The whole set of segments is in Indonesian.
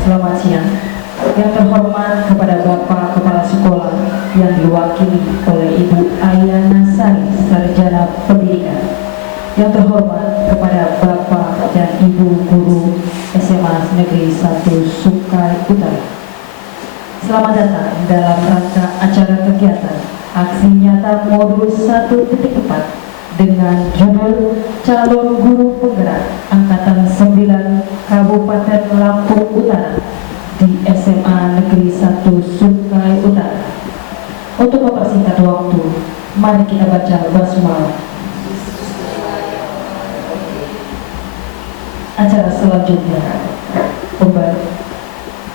Selamat siang. Yang terhormat kepada Bapak Kepala Sekolah yang diwakili oleh Ibu Ayana Sari, Sarjana Pendidikan. Yang terhormat kepada Bapak dan Ibu Guru SMA Negeri 1 Sukai Utara. Selamat datang dalam rangka acara kegiatan aksi nyata modul 1.4 dengan judul Calon Guru Penggerak Angkatan 9 Kabupaten Lampung Utara di SMA Negeri 1 Sukai Utara. Untuk mempersingkat waktu, mari kita baca basmalah. Acara selanjutnya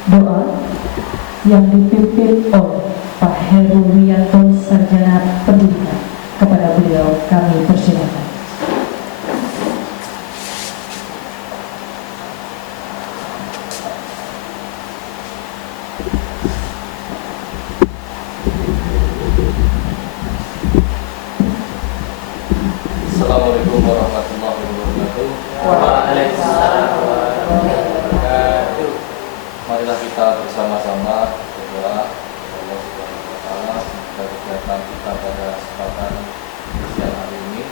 doa yang dipimpin oleh Pak Heru Wiyanto, Sarjana Pendidikan. Kepada beliau kami persilakan. Assalamualaikum warahmatullahi wabarakatuh. Waalaikumsalam warahmatullahi wabarakatuh. Marilah kita bersama-sama berdoa Allah Subhanahu wa taala semoga kegiatan kita pada kesempatan siang hari ini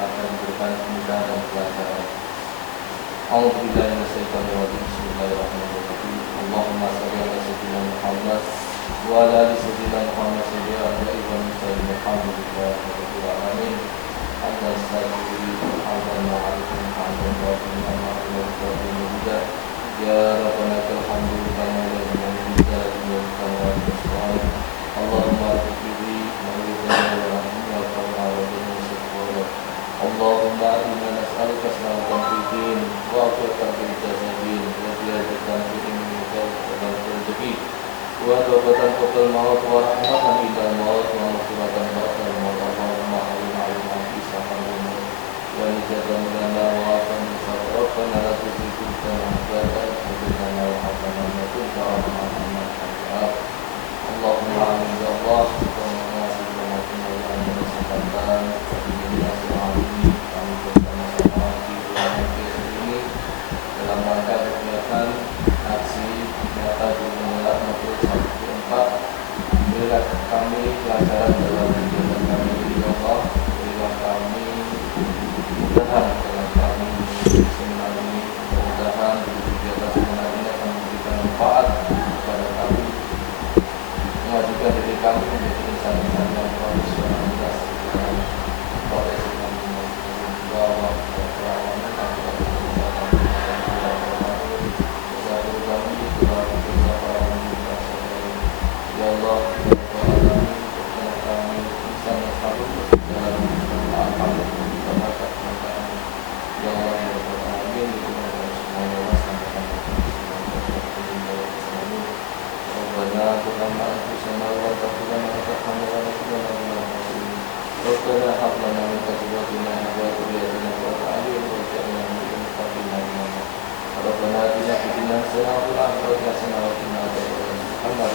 akan diberikan kemudahan dan kelancaran. A'udzubillahi minasyaitonir rajim. Bismillahirrahmanirrahim. Allahumma shalli ala sayyidina Muhammad wa ala ali sayyidina Muhammad sallallahu alaihi wa sallam. Alhamdulillah rabbil alamin. Ya Rabbana lakal hamdu kama yanbaghi li jalali Allahumma bihi mawlidana wa rahmina wa rahmina. Allahumma inna nas'aluka salamatan fid din wa afiyatan fil jasad wa ziyadatan fil ilmi wa fil rizqi wa tawbatan qabla al-maut wa rahmatan inda al-maut wa maghfiratan ba'da al-maut. Allahumma inna wa nijatan lana wa afan rabbana la tuzigh qulubana ba'da idh hadaytana wa hab lana min ladunka rahmatan innaka antal wahhab. Allahumma amin ya Allah. Dalam rangka kegiatan aksi nyata di menolak modul 1.4, berilah kami kelancaran dalam kegiatan kami ya Allah. Berilah kami mudahan dalam kami seminar ini, mudah-mudahan kegiatan seminar ini akan memberikan manfaat kepada kami, mengajukan diri kami menjadi insan-insan yang profesional dan profesional bahwa ya Allah, kami bisa selalu dalam taat ya Allah, amin. Semuanya sampaikan Rabbana qulna anfusana wa taqulna taqamana Rabbana hab lana min azwajina wa dhurriyyatina qurrata a'yun waj'alna lil muttaqina imama. Rabbana atina fid dunya hasanah wa fil akhirati hasanah wa qina adzabannar.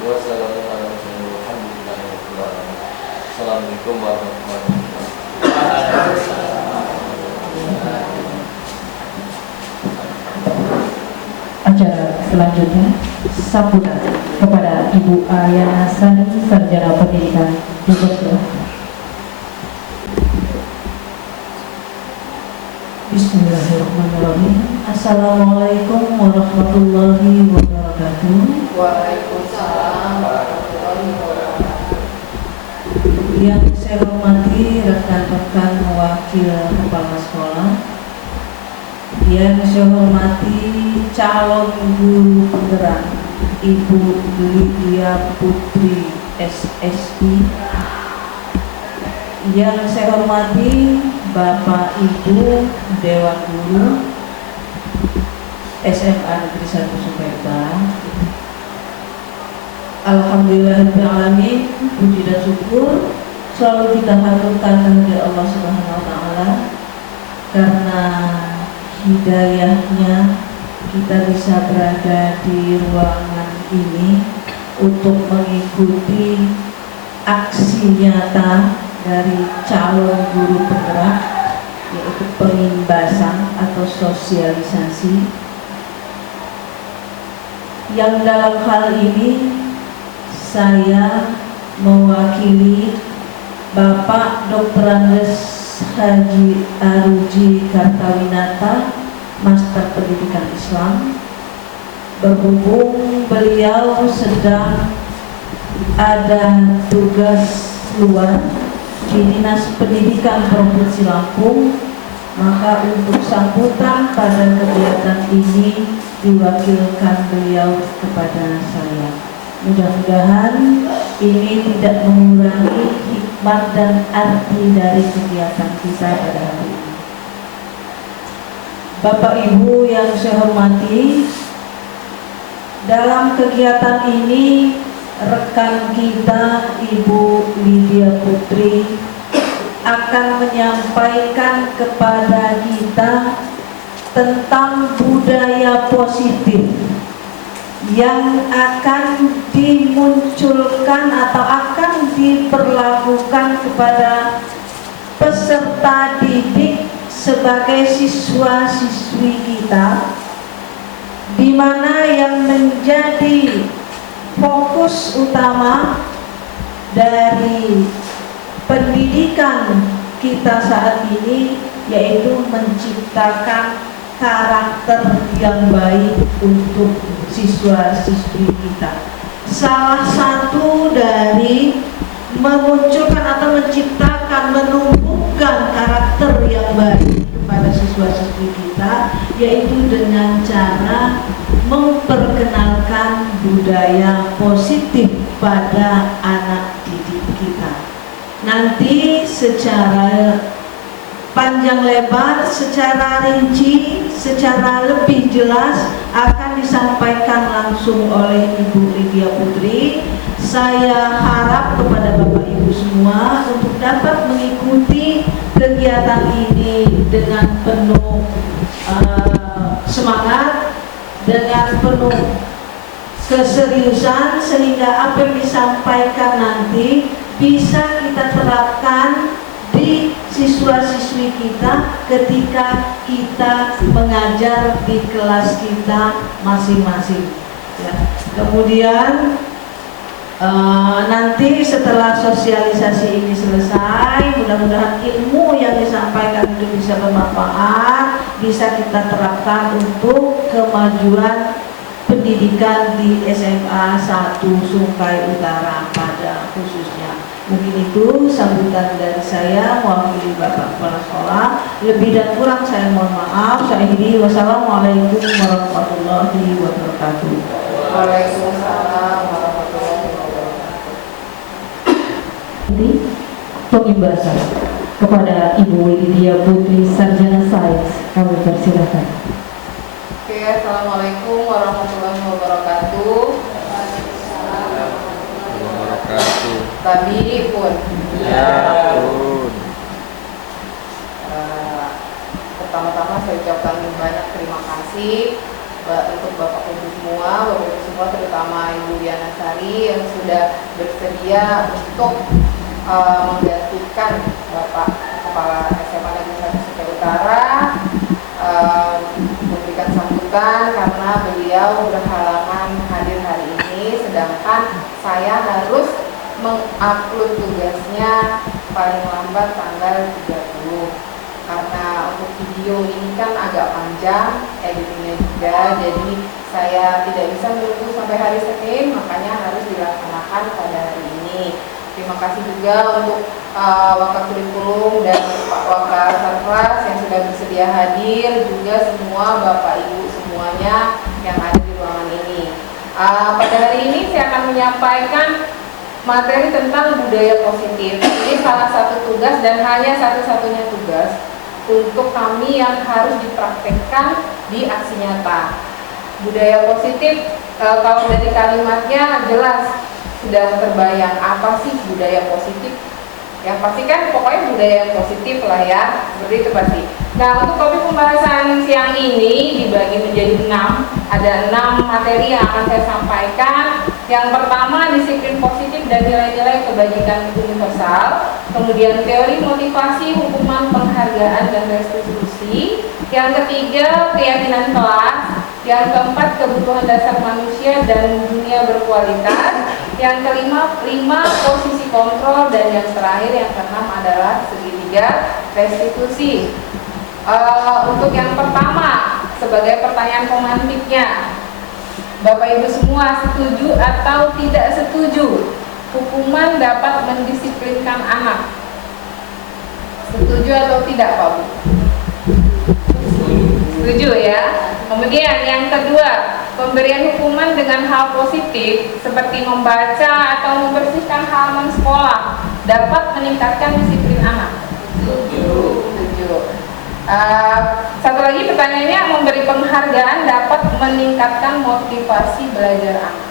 Wassalamu ala mursalin walhamdulillahi rabbil alamin. Assalamualaikum warahmatullahi wabarakatuh. Acara selanjutnya sambutan kepada Ibu Ayana Sari, Sarjana Pendidikan. Bismillahirrahmanirrahim. Assalamualaikum warahmatullahi wabarakatuh. Waalaikumsalam warahmatullahi wabarakatuh. Yang saya hormati rekan-rekan wakil kepala sekolah, yang saya hormati calon guru penggerak Ibu Lydia Putri SSI, yang saya hormati Bapak Ibu Dewan Guru SMA Negeri 1 Sukai Utara. Alhamdulillahirrahmanirrahim, puji dan syukur selalu kita haturkan kepada Allah Subhanahu wa taala, karena hidayahnya kita bisa berada di ruangan ini untuk mengikuti aksi nyata dari calon guru penggerak yaitu pengimbasan atau sosialisasi, yang dalam hal ini saya mewakili Bapak Dr. Andes Haji Aruji Kartawinata, Master Pendidikan Islam. Berhubung beliau sedang ada tugas luar di Dinas Pendidikan Provinsi Lampung, maka untuk sambutan pada kegiatan ini diwakilkan beliau kepada saya. Mudah-mudahan ini tidak mengurangi hikmat dan arti dari kegiatan kita pada hari ini. Bapak Ibu yang saya hormati, dalam kegiatan ini rekan kita Ibu Lydia Putri akan menyampaikan kepada kita tentang budaya positif yang akan dimunculkan atau akan diperlakukan kepada peserta didik sebagai siswa-siswi kita, di mana yang menjadi fokus utama dari pendidikan kita saat ini yaitu menciptakan karakter yang baik untuk siswa-siswi kita. Salah satu dari memunculkan atau menciptakan, menumbuhkan karakter yang baik kepada siswa-siswi kita yaitu dengan cara memperkenalkan budaya positif pada anak didik kita. Nanti secara panjang lebar, secara rinci, secara lebih jelas akan disampaikan langsung oleh Ibu Lydia Putri. Saya harap kepada Bapak Ibu semua untuk dapat mengikuti kegiatan ini dengan penuh semangat, dengan penuh keseriusan, sehingga apa yang disampaikan nanti bisa kita terapkan di siswa-siswi kita ketika kita mengajar di kelas kita masing-masing. Ya. Kemudian nanti setelah sosialisasi ini selesai, mudah-mudahan ilmu yang disampaikan itu bisa bermanfaat, bisa kita terapkan untuk kemajuan pendidikan di SMA 1 Sungkai Utara pada khususnya. Mungkin itu sambutan dari saya mewakili Bapak Kepala Sekolah. Lebih dan kurang saya mohon maaf. Saya akhiri. Wassalamualaikum warahmatullahi wabarakatuh. Waalaikumsalam warahmatullahi wabarakatuh. Ini pengimbasan kepada Ibu Lydia Putri, Sarjana Sains. Kami persilakan. Oke, assalamualaikum warahmatullahi wabarakatuh. Tadi pun. Ya pun. Pertama-tama saya ucapkan banyak terima kasih untuk Bapak Ibu semua, Bapak Ibu semua, terutama Ibu Diana Sari yang sudah bersedia untuk menggantikan Bapak Kepala SMA Negeri 1 Sungkai Utara, memberikan sambutan karena beliau berhalangan hadir hari ini, sedangkan saya harus mengupload tugasnya paling lambat tanggal 30 karena untuk video ini kan agak panjang editingnya juga, jadi saya tidak bisa menunggu sampai hari Senin, makanya harus dilaksanakan pada hari ini. Terima kasih juga untuk Wakil Kurikulum dan Pak Wakil Sarklas yang sudah bersedia hadir, juga semua Bapak Ibu semuanya yang ada di ruangan ini. Pada hari ini saya akan menyampaikan materi tentang budaya positif. Ini salah satu tugas dan hanya satu-satunya tugas untuk kami yang harus dipraktekkan di aksi nyata. Budaya positif, kalau dari kalimatnya jelas sudah terbayang apa sih budaya positif. Yang pasti kan pokoknya budaya positif lah ya, seperti itu pasti. Nah, untuk topik pembahasan siang ini dibagi menjadi 6. Ada 6 materi yang akan saya sampaikan. Yang pertama, disiplin positif dan nilai-nilai kebajikan universal. Kemudian teori motivasi, hukuman, penghargaan, dan restitusi. Yang ketiga, keyakinan kelas. Yang keempat, kebutuhan dasar manusia dan dunia berkualitas. Yang kelima, 5 posisi kontrol. Dan yang terakhir, yang keenam adalah segitiga restitusi. Untuk yang pertama, sebagai pertanyaan pemantiknya, Bapak Ibu semua setuju atau tidak setuju hukuman dapat mendisiplinkan anak? Setuju atau tidak, Pak Bu? Setuju ya. Kemudian yang kedua, pemberian hukuman dengan hal positif seperti membaca atau membersihkan halaman sekolah dapat meningkatkan disiplin anak. Setuju. Satu lagi pertanyaannya, memberi penghargaan dapat meningkatkan motivasi belajar anak.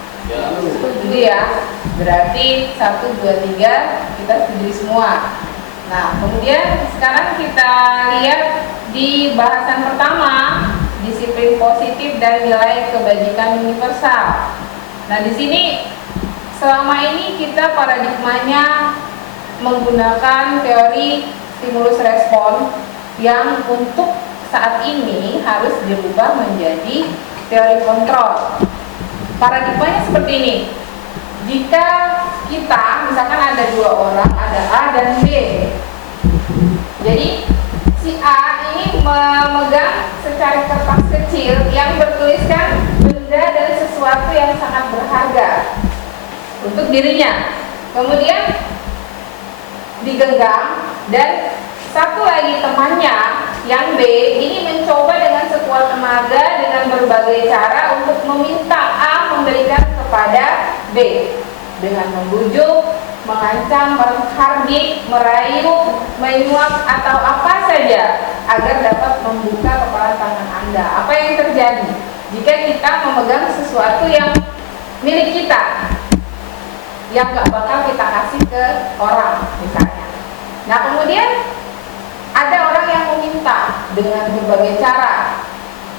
Setuju ya. Berarti 1, 2, 3 kita setuju semua. Nah, kemudian sekarang kita lihat di bahasan pertama, disiplin positif dan nilai kebajikan universal. Nah, di sini selama ini kita paradigmanya menggunakan teori stimulus respon yang untuk saat ini harus dirubah menjadi teori kontrol. Paradigmanya seperti ini. Jika kita misalkan ada 2 orang, ada A dan B. Jadi si A ini memegang secari kertas kecil yang bertuliskan benda dan sesuatu yang sangat berharga untuk dirinya. Kemudian digenggam, dan satu lagi temannya yang B ini mencoba dengan sekuat tenaga dengan berbagai cara untuk meminta A memberikan kepada B dengan membujuk, mengancam, menghardik, merayu, menyuap atau apa saja agar dapat membuka kepala tangan Anda. Apa yang terjadi jika kita memegang sesuatu yang milik kita, yang gak bakal kita kasih ke orang misalnya? Nah, kemudian ada orang yang meminta dengan berbagai cara.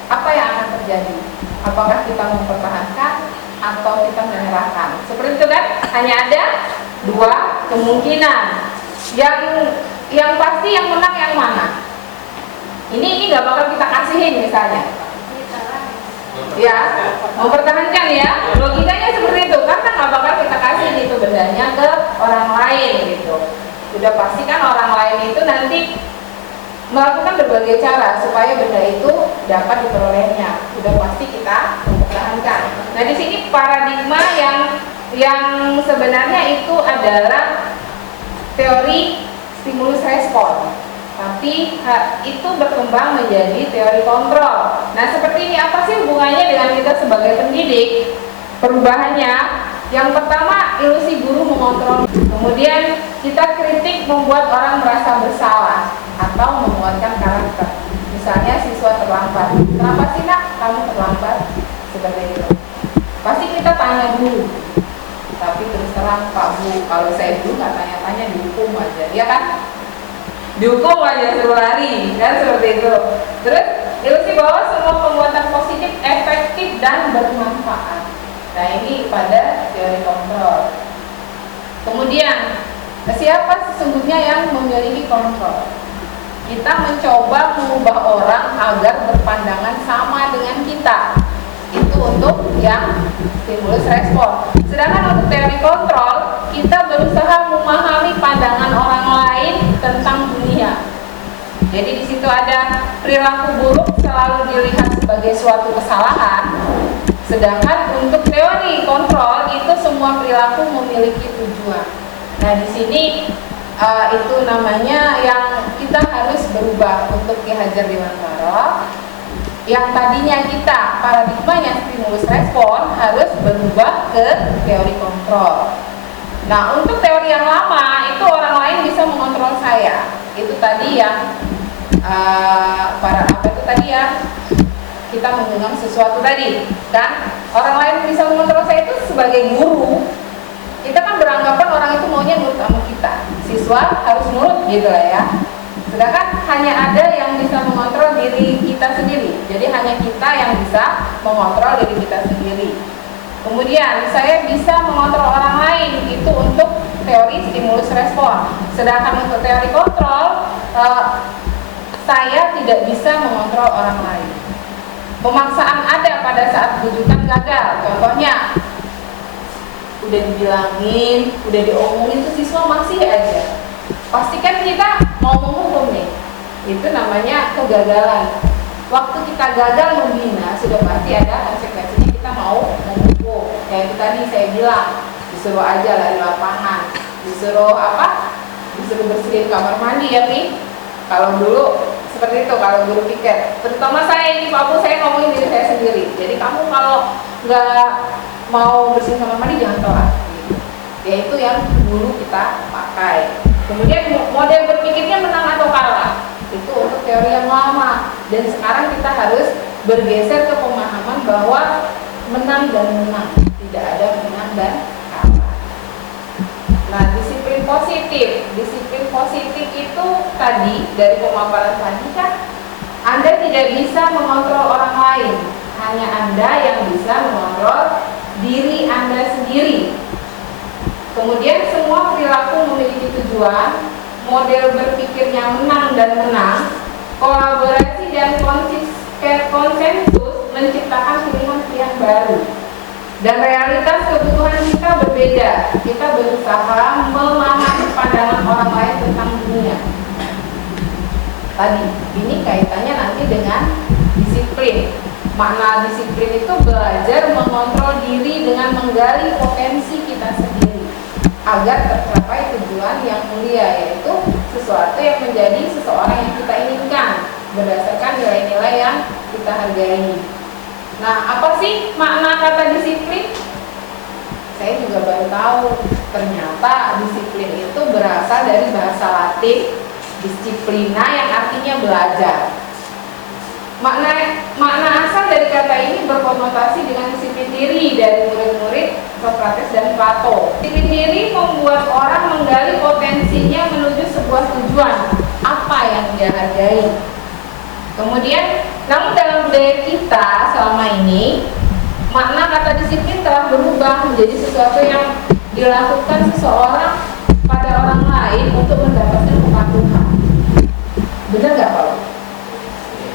Apa yang akan terjadi? Apakah kita mempertahankan atau kita menyerahkan? Seperti itu kan? Hanya ada 2 kemungkinan. Yang pasti yang menang yang mana? Ini nggak bakal kita kasihin misalnya. Ya, mempertahankan ya. Logikanya seperti itu. Karena nggak bakal kita kasih itu bendanya ke orang lain gitu. Sudah pasti kan orang lain itu nanti melakukan berbagai cara supaya benda itu dapat diperolehnya. Sudah pasti kita mempertahankan. Nah, di sini paradigma yang sebenarnya itu adalah teori stimulus respon, tapi itu berkembang menjadi teori kontrol. Nah, seperti ini, apa sih hubungannya dengan kita sebagai pendidik? Perubahannya, yang pertama, ilusi guru mengontrol. Kemudian kita kritik membuat orang merasa bersalah atau menguatkan karakter. Misalnya siswa terlambat, kenapa sih nak kamu terlambat? Seperti itu. Pasti kita tanya dulu. Tapi terus terang Pak Bu, kalau saya dulu nggak tanya-tanya, dihukum aja, ya kan? Dihukum aja, suruh lari, kan seperti itu. Terus ilusi bahwa semua penguatan positif efektif dan bermanfaat. Nah, ini pada teori kontrol. Kemudian, siapa sesungguhnya yang memiliki kontrol? Kita mencoba mengubah orang agar berpandangan sama dengan kita. Itu untuk yang stimulus respon. Sedangkan untuk teori kontrol, kita berusaha memahami pandangan orang lain tentang dunia. Jadi di situ ada perilaku buruk selalu dilihat sebagai suatu kesalahan. Sedangkan untuk teori kontrol itu semua perilaku memiliki tujuan. Nah, di sini itu namanya yang kita harus berubah untuk Ki Hajar Dewantara. Yang tadinya kita paradigmanya stimulus respon harus berubah ke teori kontrol. Nah, untuk teori yang lama itu orang lain bisa mengontrol saya. Itu tadi yang kita menggenggam sesuatu tadi, kan? Orang lain bisa mengontrol saya itu sebagai guru. Kita kan beranggapan orang itu maunya nurut sama kita. Siswa harus nurut gitu lah ya. Sedangkan hanya ada yang bisa mengontrol diri kita sendiri. Jadi hanya kita yang bisa mengontrol diri kita sendiri. Kemudian saya bisa mengontrol orang lain, itu untuk teori stimulus respon. Sedangkan untuk teori kontrol, saya tidak bisa mengontrol orang lain. Pemaksaan ada pada saat bujukan gagal. Contohnya, udah dibilangin, udah diomongin tuh siswa masih aja. Pastikan kita mau menghukum nih. Itu namanya kegagalan. Waktu kita gagal membina, sudah pasti ada konsekuensinya, kita mau menghukum. Kayak tadi saya bilang, disuruh aja lari lapangan, disuruh apa? Disuruh bersihin kamar mandi ya nih. Kalau dulu seperti itu, kalau guru piket. Terutama saya ini Pak Bu, saya ngomongin diri saya sendiri. Jadi kamu kalau nggak mau bersihin kamar mandi jangan telat. Gitu. Ya itu yang dulu kita pakai. Kemudian model berpikirnya menang atau kalah, itu untuk teori yang lama. Dan sekarang kita harus bergeser ke pemahaman bahwa menang dan menang, tidak ada menang dan kalah. Nah, disiplin positif itu tadi dari pemaparan tadi kan, Anda tidak bisa mengontrol orang lain, hanya Anda yang bisa mengontrol diri Anda sendiri. Kemudian semua perilaku memiliki tujuan, model berpikirnya menang dan menang, kolaborasi dan konsensus menciptakan pilihan-pilihan baru. Dan realitas kebutuhan kita berbeda. Kita berusaha memahami pandangan orang lain tentang dunia. Tadi, ini kaitannya nanti dengan disiplin. Makna disiplin itu belajar mengontrol diri dengan menggali potensi kita sendiri agar tercapai tujuan yang mulia, yaitu sesuatu yang menjadi seseorang yang kita inginkan berdasarkan nilai-nilai yang kita hargai. Nah, apa sih makna kata disiplin? Saya juga baru tahu, ternyata disiplin itu berasal dari bahasa Latin disciplina yang artinya belajar. Makna asal dari kata ini berkonotasi dengan disiplin diri dari murid-murid Socrates dan Plato. Disiplin diri membuat orang menggali potensinya menuju sebuah tujuan, apa yang dia hargai. Kemudian, namun dalam budaya kita selama ini, makna kata disiplin telah berubah menjadi sesuatu yang dilakukan seseorang pada orang lain untuk mendapatkan kepatuhan. Benar nggak Pak?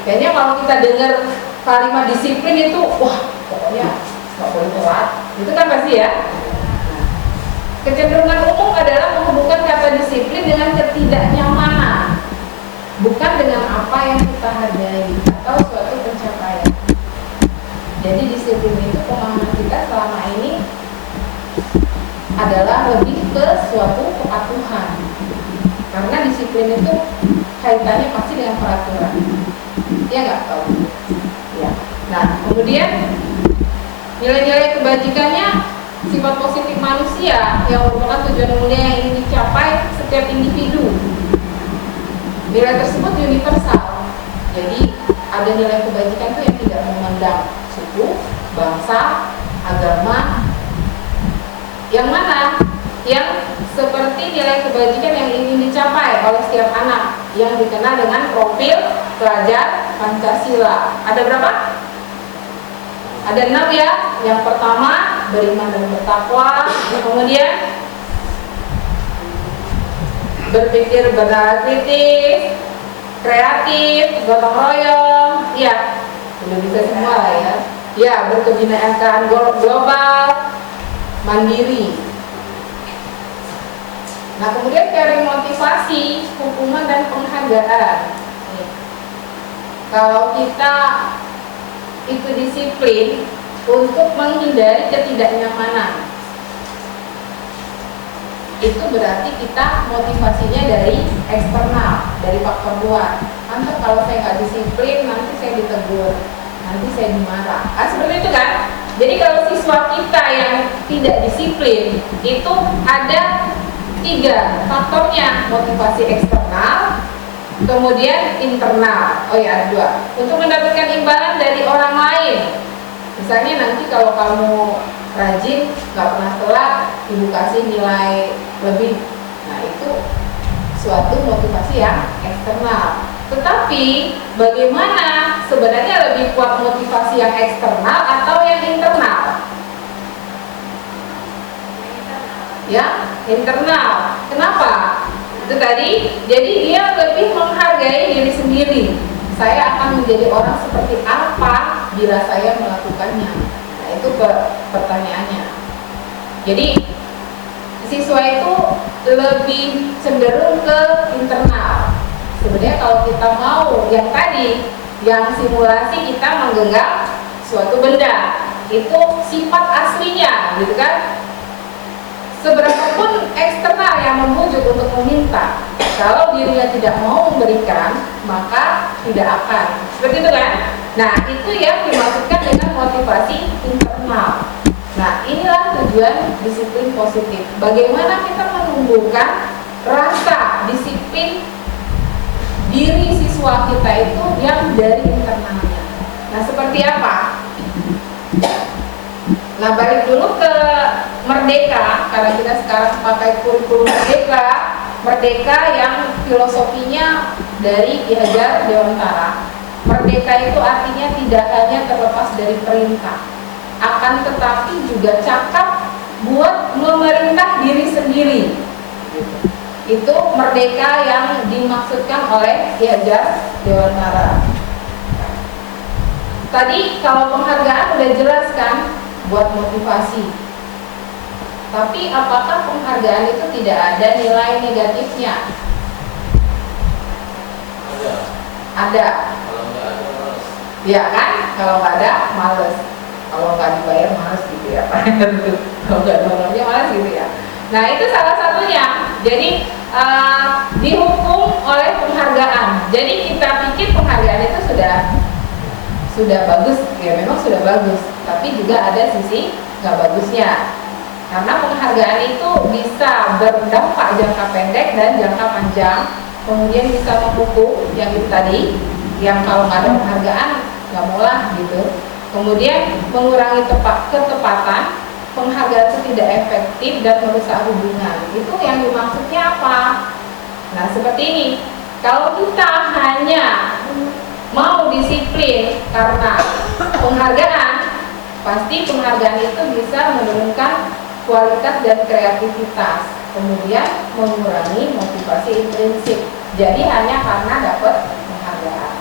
Kayaknya kalau kita dengar kalimat disiplin itu, wah pokoknya nggak boleh telat, itu kan pasti ya. Kecenderungan umum adalah menghubungkan kata disiplin dengan ketidaknyamanan, bukan dengan apa yang kita hargai atau suatu pencapaian. Jadi disiplin itu pemahaman kita selama ini adalah lebih ke suatu kepatuhan, karena disiplin itu kaitannya pasti dengan peraturan. Ya nggak tahu. Ya. Nah, kemudian nilai-nilai kebajikannya sifat positif manusia yang merupakan tujuan mulia yang ingin dicapai setiap individu. Nilai tersebut universal. Jadi ada nilai kebajikan itu yang tidak memandang suku, bangsa, agama. Yang mana? Yang seperti nilai kebajikan yang ingin dicapai oleh setiap anak yang dikenal dengan profil pelajar Pancasila. Ada berapa? Ada 6 ya. Yang pertama, beriman dan bertakwa. Kemudian berpikir bernalar kritis, kreatif, gotong royong. Ya, sudah bisa semua lah ya. Ya, berkebinekaan global, mandiri. Nah, kemudian teori motivasi, hukuman dan penghargaan. Kalau kita itu disiplin untuk menghindari ketidaknyamanan, itu berarti kita motivasinya dari eksternal, dari faktor luar. Nanti kalau saya nggak disiplin, nanti saya ditegur, nanti saya dimarah. Seperti itu kan? Jadi kalau siswa kita yang tidak disiplin, itu ada 3 faktornya, motivasi eksternal, kemudian internal. Oh ya, ada 2. Untuk mendapatkan imbalan dari orang lain. Misalnya nanti kalau kamu rajin, nggak pernah telat, ibu kasih nilai lebih. Nah itu suatu motivasi yang eksternal. Tetapi bagaimana sebenarnya lebih kuat motivasi yang eksternal atau yang internal? Ya, internal. Kenapa? Itu tadi, jadi dia lebih menghargai diri sendiri. Saya akan menjadi orang seperti apa bila saya melakukannya. Nah, itu pertanyaannya. Jadi siswa itu lebih cenderung ke internal. Sebenarnya kalau kita mau yang tadi, yang simulasi kita menggenggam suatu benda, itu sifat aslinya, gitu kan? Seberapapun eksternal yang membujuk untuk meminta, kalau dirinya tidak mau memberikan, maka tidak akan. Seperti itu kan? Nah, itu yang dimaksudkan dengan motivasi internal. Nah, inilah tujuan disiplin positif. Bagaimana kita menumbuhkan rasa disiplin diri siswa kita itu yang dari internalnya. Nah, seperti apa? Nah, balik dulu ke Merdeka, karena kita sekarang pakai kurikulum Merdeka yang filosofinya dari Ki Hajar Dewantara. Merdeka itu artinya tidak hanya terlepas dari perintah, akan tetapi juga cakap buat memerintah diri sendiri. Itu merdeka yang dimaksudkan oleh Ki Hajar Dewantara. Tadi kalau penghargaan udah jelas kan, buat motivasi. Tapi apakah penghargaan itu tidak ada nilai negatifnya? Ada. Kalau nggak ada malas. Ya kan? Kalau nggak ada, males. Kalau nggak dibayar, males gitu ya. Kalau nggak ada honornya, males gitu ya. Nah, itu salah satunya. Jadi dihukum oleh penghargaan. Jadi kita pikir penghargaan itu sudah bagus, ya memang sudah bagus. Tapi juga ada sisi nggak bagusnya. Karena penghargaan itu bisa berdampak jangka pendek dan jangka panjang. Kemudian bisa menghukum yang itu tadi, yang kalau nggak ada penghargaan nggak maulah gitu. Kemudian mengurangi ketepatan, penghargaan itu tidak efektif dan merusak hubungan. Itu yang dimaksudnya apa? Nah, seperti ini. Kalau kita hanya mau disiplin karena penghargaan, pasti penghargaan itu bisa menurunkan kualitas dan kreativitas, kemudian mengurangi motivasi intrinsik. Jadi hanya karena dapat penghargaan.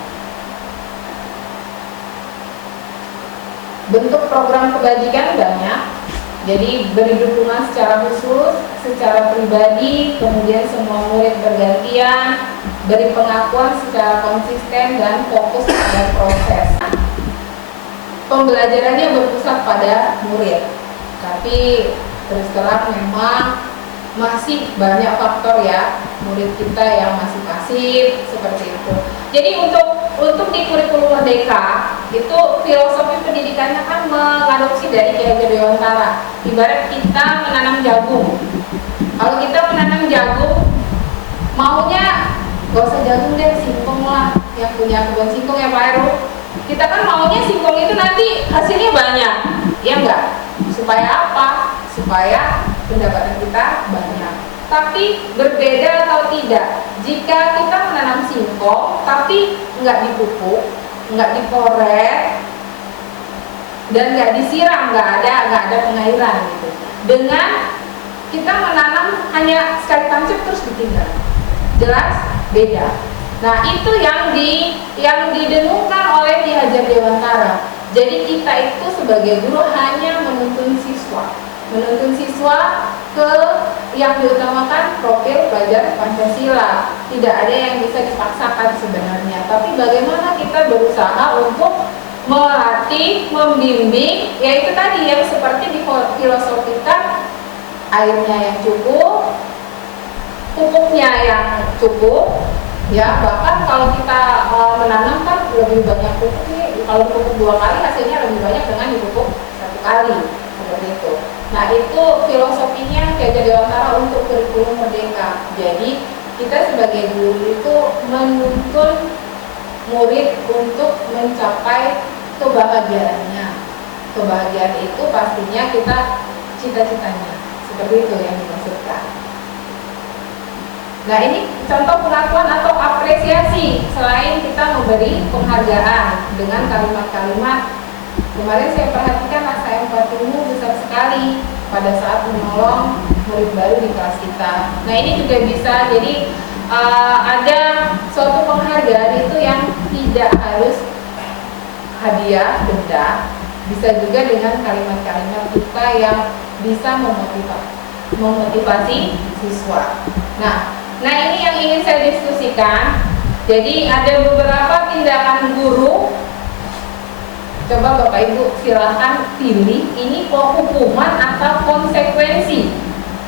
Bentuk program kebajikan banyak. Jadi beri dukungan secara khusus, secara pribadi, kemudian semua murid bergantian, beri pengakuan secara konsisten dan fokus pada proses. Pembelajarannya berpusat pada murid, tapi terus terang memang masih banyak faktor ya murid kita yang masih pasif seperti itu. Jadi untuk di kurikulum Merdeka itu filosofi pendidikannya kan mengadopsi dari Ki Hajar Dewantara. Ibarat kita menanam jagung. Kalau kita menanam jagung, maunya gak usah jagung deh, singkong lah, yang punya kebun singkong ya Pak Heru. Kita kan maunya singkong itu nanti hasilnya banyak, ya enggak? Supaya apa? Supaya pendapatan kita banyak. Tapi berbeda atau tidak, jika kita menanam singkong tapi nggak dipupuk, nggak diporet, dan nggak disiram, nggak ada pengairan gitu. Dengan kita menanam hanya sekali tancap terus ditinggal, jelas beda. Nah, itu yang didengungkan oleh Ki Hajar Dewantara. Jadi kita itu sebagai guru hanya menuntun siswa ke yang diutamakan profil pelajar Pancasila. Tidak ada yang bisa dipaksakan sebenarnya. Tapi bagaimana kita berusaha untuk melatih, membimbing, yaitu tadi yang seperti difilosofikan, airnya yang cukup, pupuknya yang cukup. Ya, bahkan kalau kita menanam kan lebih banyak pupuk nih. Kalau pupuk 2 kali hasilnya lebih banyak dengan dipupuk 1 kali, seperti itu. Nah, itu filosofinya Ki Hajar Dewantara untuk kurikulum Merdeka. Jadi kita sebagai guru itu menuntun murid untuk mencapai kebahagiaannya. Kebahagiaan itu pastinya kita cita-citanya. Seperti itu yang dimaksudkan. Nah, ini contoh pengakuan atau apresiasi selain kita memberi penghargaan dengan kalimat-kalimat. Kemarin saya perhatikan rasa empatimu besar sekali pada saat menolong murid baru di kelas kita. Nah ini juga bisa jadi ada suatu penghargaan itu yang tidak harus hadiah, benda, bisa juga dengan kalimat-kalimat kita yang bisa memotivasi siswa. Nah ini yang ingin saya diskusikan. Jadi ada beberapa tindakan guru. Coba Bapak Ibu silahkan pilih, ini hukuman atau konsekuensi.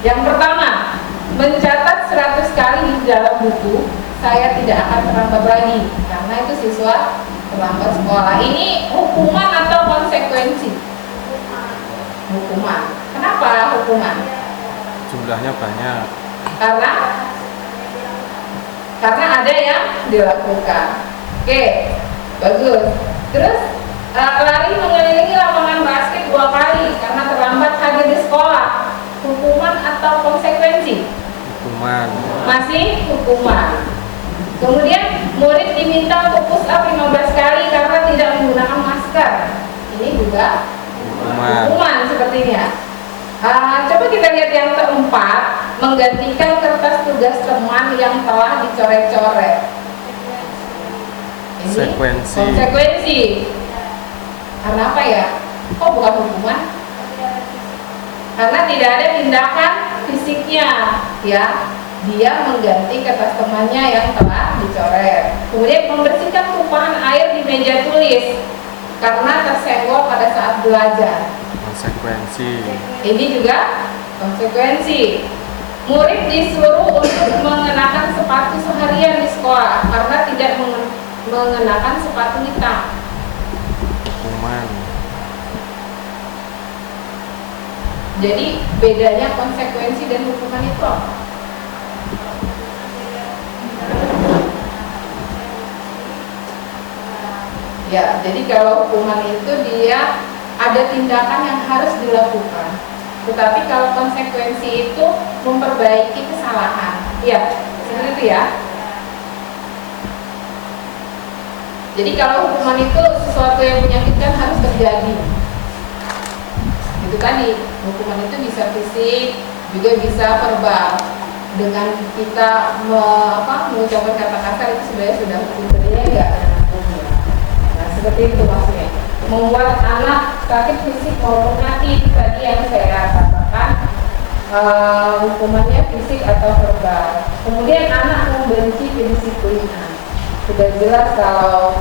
Yang pertama, mencatat 100 kali di dalam buku, saya tidak akan terlambat lagi, karena itu siswa terlambat sekolah. Ini hukuman atau konsekuensi? Hukuman. Kenapa hukuman? Jumlahnya banyak. Karena ada yang dilakukan. Oke, bagus. Terus lari mengelilingi lapangan basket 2 kali karena terlambat hadir di sekolah. Hukuman atau konsekuensi? Hukuman. Masih hukuman. Kemudian murid diminta untuk push up 15 kali karena tidak menggunakan masker. Ini juga hukuman sepertinya. Coba kita lihat yang keempat, menggantikan kertas tugas teman yang telah dicoret-coret. Ini konsekuensi. Karena apa ya? Kok bukan hukuman? Karena tidak ada tindakan fisiknya, ya. Dia mengganti kertas temannya yang telah dicoret. Kemudian membersihkan tumpahan air di meja tulis karena tersenggol pada saat belajar. Konsekuensi. Ini juga konsekuensi. Murid disuruh untuk mengenakan sepatu seharian di sekolah karena tidak mengenakan sepatu hitam. Hukuman. Jadi bedanya konsekuensi dan hukuman itu apa? Ya, jadi kalau hukuman itu dia ada tindakan yang harus dilakukan. Tetapi kalau konsekuensi itu memperbaiki kesalahan. Ya, seperti itu ya. Jadi kalau hukuman itu sesuatu yang menyakitkan harus terjadi. Itu tadi, hukuman itu bisa fisik, juga bisa verbal. Dengan kita mengucapkan kata kasar itu sebenarnya sudah hukum, sebenarnya enggak ada hukumnya. Nah, seperti itu maksudnya. Membuat anak sakit fisik maupun mati, itu tadi yang saya katakan, hukumannya fisik atau verbal. Kemudian anak membenci kedisiplinan. Sudah jelas kalau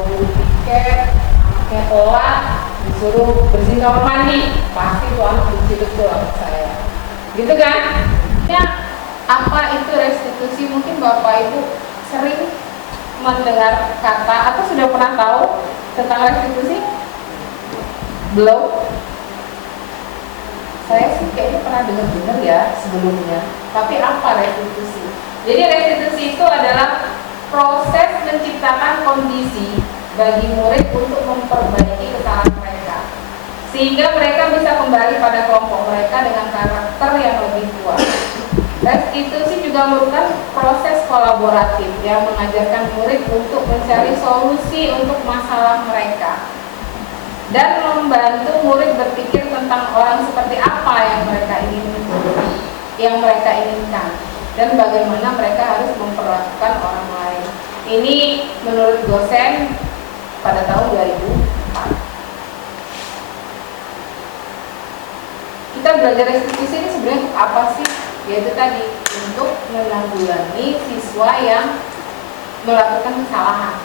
guru piket anaknya telat disuruh bersihin kamar mandi, pasti tuh anak benci betul sama saya. Gitu kan? Ya, apa itu restitusi? Mungkin Bapak Ibu sering mendengar kata atau sudah pernah tahu tentang restitusi? Belum? Saya sih kayaknya pernah dengar ya sebelumnya. Tapi apa restitusi? Jadi restitusi itu adalah proses menciptakan kondisi bagi murid untuk memperbaiki kesalahan mereka, sehingga mereka bisa kembali pada kelompok mereka dengan karakter yang lebih kuat. Restitusi juga merupakan proses kolaboratif yang mengajarkan murid untuk mencari solusi untuk masalah mereka dan membantu murid berpikir tentang orang seperti apa yang mereka inginkan dan bagaimana mereka harus memperlakukan orang lain. Ini menurut dosen pada tahun 2004. Kita belajar restitusi ini sebenarnya untuk apa sih? Yaitu tadi, untuk menanggulangi siswa yang melakukan kesalahan.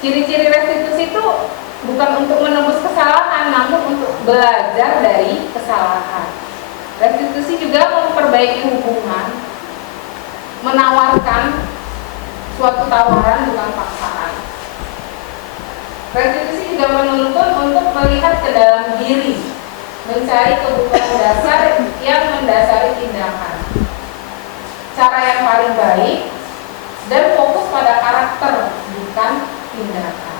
Ciri-ciri restitusi itu bukan untuk menembus kesalahan, namun untuk belajar dari kesalahan. Restitusi juga memperbaiki hubungan, menawarkan suatu tawaran bukan paksaan. Restitusi juga menuntun untuk melihat ke dalam diri, mencari kebutuhan dasar yang mendasari tindakan, cara yang paling baik, dan fokus pada karakter bukan tindakan.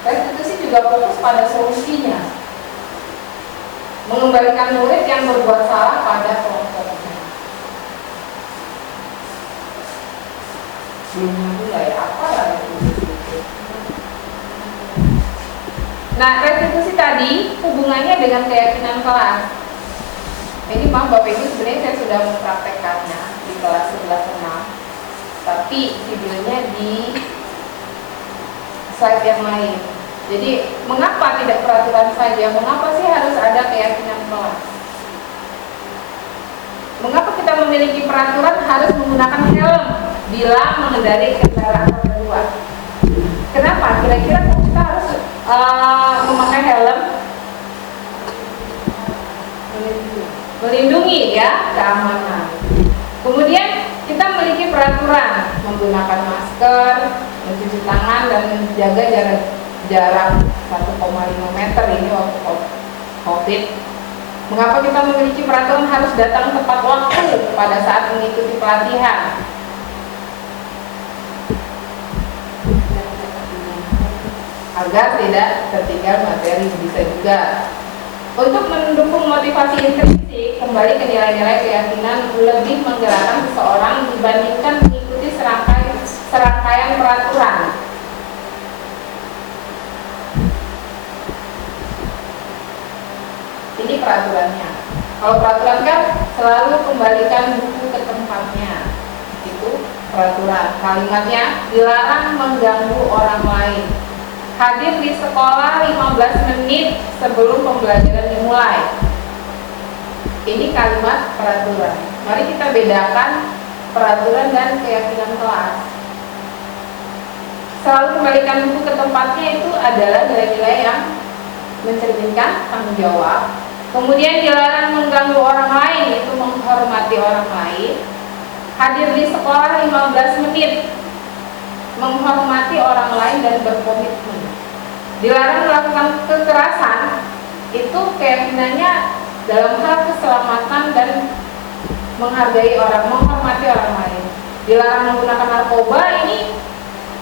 Restitusi juga fokus pada solusinya, mengembalikan murid yang berbuat salah pada kelompoknya. belum nyambung nggak ya, apa lah restitusi itu? Nah, restitusi tadi hubungannya dengan keyakinan kelas. Ini maaf Bapak Ibu, sebenarnya saya sudah mempraktekkannya di kelas 11.6, tapi videonya di slide yang lain. Jadi mengapa tidak peraturan saja? Mengapa sih harus ada keyakinan kelas? Mengapa kita memiliki peraturan harus menggunakan helm bila mengendarai kendaraan roda 2? Kenapa? Kira-kira kita harus memakai helm? Melindungi ya, keamanan. Kemudian kita memiliki peraturan menggunakan masker, mencuci tangan, dan menjaga jarak 1,5 meter ini waktu COVID. Mengapa kita memiliki peraturan harus datang tepat waktu pada saat mengikuti pelatihan? Agar tidak tertinggal materi. Bisa juga untuk mendukung motivasi intrinsik, kembali ke nilai-nilai keyakinan lebih menggerakkan seseorang dibandingkan mengikuti serangkaian peraturan. Ini peraturannya. Kalau peraturan kan selalu kembalikan buku ke tempatnya. Itu peraturan. Kalimatnya dilarang mengganggu orang lain. Hadir di sekolah 15 menit sebelum pembelajaran dimulai. Ini kalimat peraturan. Mari kita bedakan peraturan dan keyakinan kelas. Selalu kembalikan buku ke tempatnya itu adalah nilai-nilai yang mencerminkan tanggung jawab. Kemudian dilarang mengganggu orang lain, itu menghormati orang lain. Hadir di sekolah 15 menit, menghormati orang lain dan berkomitmen. Dilarang melakukan kekerasan, itu keyakinannya dalam hal keselamatan dan menghargai orang, menghormati orang lain. Dilarang menggunakan narkoba, ini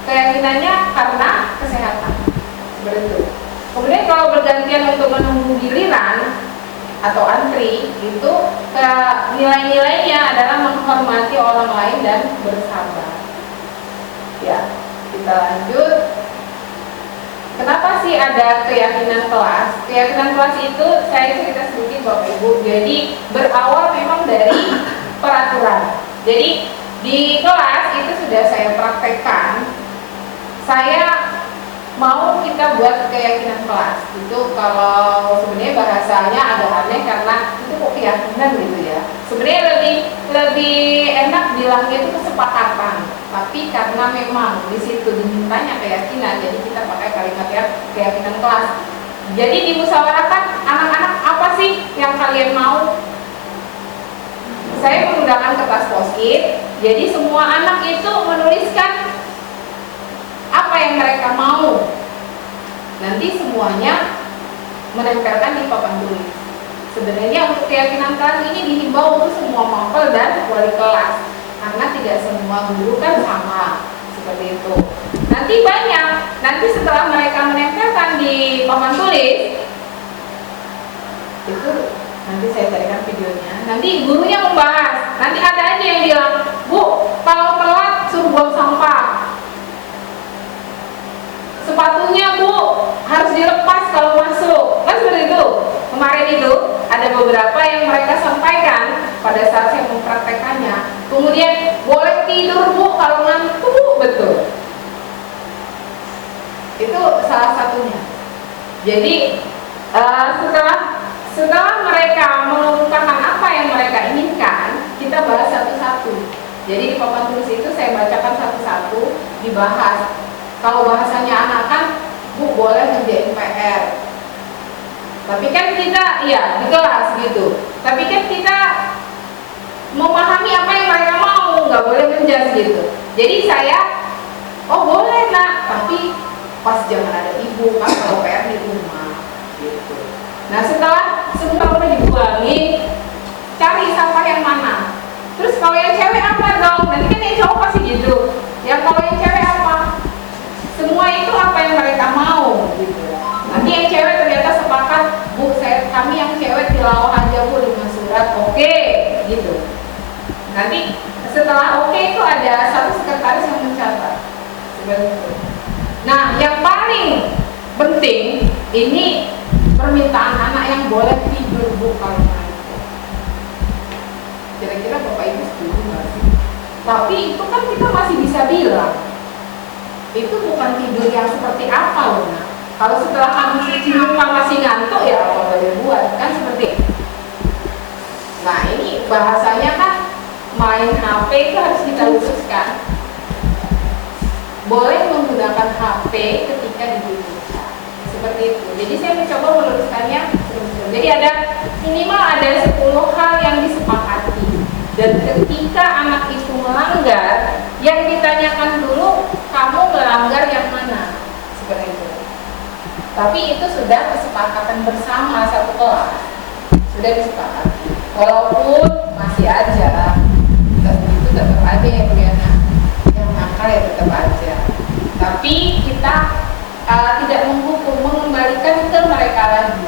keyakinannya karena kesehatan. Seperti itu. Kemudian kalau bergantian untuk menunggu giliran atau antri, itu nilai-nilainya adalah menghormati orang lain dan bersabar. Ya, kita lanjut. Kenapa sih ada keyakinan kelas? Keyakinan kelas itu saya cerita sedikit Bapak Ibu. Jadi berawal memang dari peraturan. Jadi di kelas itu sudah saya praktekkan. Saya mau kita buat keyakinan kelas. Itu kalau sebenarnya bahasanya agak aneh karena itu kok keyakinan gitu ya. Sebenarnya lebih enak bilangnya itu kesepakatan. Tapi karena memang di situ dimintanya keyakinan, jadi kita pakai kalimat yang keyakinan kelas. Jadi dimusyawarahkan, anak-anak apa sih yang kalian mau? Saya menggunakan kertas post-it. Jadi semua anak itu menuliskan apa yang mereka mau. Nanti semuanya menempelkan di papan tulis. Sebenarnya untuk keyakinan kelas ini dihimbau untuk semua mapel dan wali kelas, karena tidak semua guru kan sama seperti itu. Nanti banyak, nanti setelah mereka menempelkan di papan tulis, itu nanti saya carikan videonya. Nanti gurunya membahas. Nanti ada aja yang bilang, Bu, kalau telat suruh buang sampah. Sepatunya Bu harus dilepas kalau masuk. Kan seperti itu. Kemarin itu ada beberapa yang mereka sampaikan pada saat saya mempraktekannya. Kemudian boleh tidur Bu kalau ngantuk, betul. Itu salah satunya. Jadi setelah mereka mengungkapkan apa yang mereka inginkan, kita bahas satu-satu. Jadi di papan tulis itu saya bacakan satu-satu, dibahas. Kalau bahasanya anak kan, Bu boleh ngerjain PR. Tapi kan kita, ya di kelas gitu. Tapi kan kita memahami apa yang mereka mau, nggak boleh menjas gitu. Jadi saya, oh boleh nak, tapi pas jangan ada ibu kan kalau PR di rumah gitu. Nah setelah semua udah dibuangin, cari sampah yang mana. Terus kalau yang cewek apa dong? Nanti kan yang cowok pasti gitu. Ya kalau yang cewek apa? Semua itu apa yang mereka mau gitu. Nanti yang cewek ternyata sepakat, Bu kami yang cewek tilawah aja Bu 5 surat, oke gitu. Nanti setelah oke itu ada satu sekretaris yang Nah, yang paling penting ini permintaan anak yang boleh tidur bu kalau main. Kira-kira Bapak Ibu setuju nggak sih? Tapi itu kan kita masih bisa bilang itu bukan tidur yang seperti apa loh. Nah, kalau setelah kamu cuci muka masih ngantuk ya apa boleh buat kan seperti itu. Nah ini bahasanya kan main HP itu harus kita luruskan. Boleh menggunakan HP ketika dibutuhkan seperti itu. Jadi saya mencoba meluruskannya. Jadi ada minimal ada 10 hal yang disepakati. Dan ketika anak itu melanggar, yang ditanyakan dulu kamu melanggar yang mana, seperti itu. Tapi itu sudah kesepakatan bersama satu kelas, sudah disepakati. Walaupun masih aja, dan itu tetap aja ya Bu Yana, yang nakal ya tetap aja. Tapi kita tidak menghukum, mengembalikan ke mereka lagi.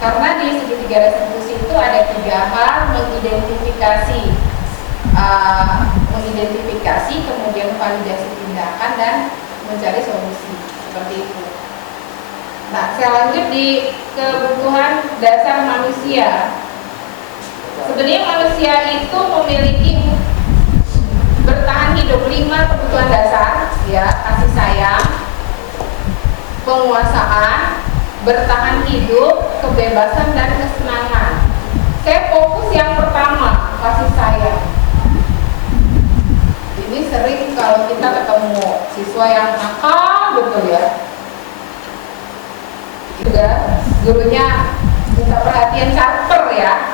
Karena di segitiga restitusi itu ada 3 hal: mengidentifikasi, kemudian validasi tindakan, dan mencari solusi, seperti itu. Nah, saya lanjut di kebutuhan dasar manusia. Sebenarnya manusia itu memiliki bertahan hidup 5 kebutuhan dasar, ya, kasih sayang, penguasaan, bertahan hidup, kebebasan, dan kesenangan. Saya fokus yang pertama, kasih sayang. Ini sering kalau kita ketemu siswa yang nakal betul ya, juga gurunya minta perhatian caper ya.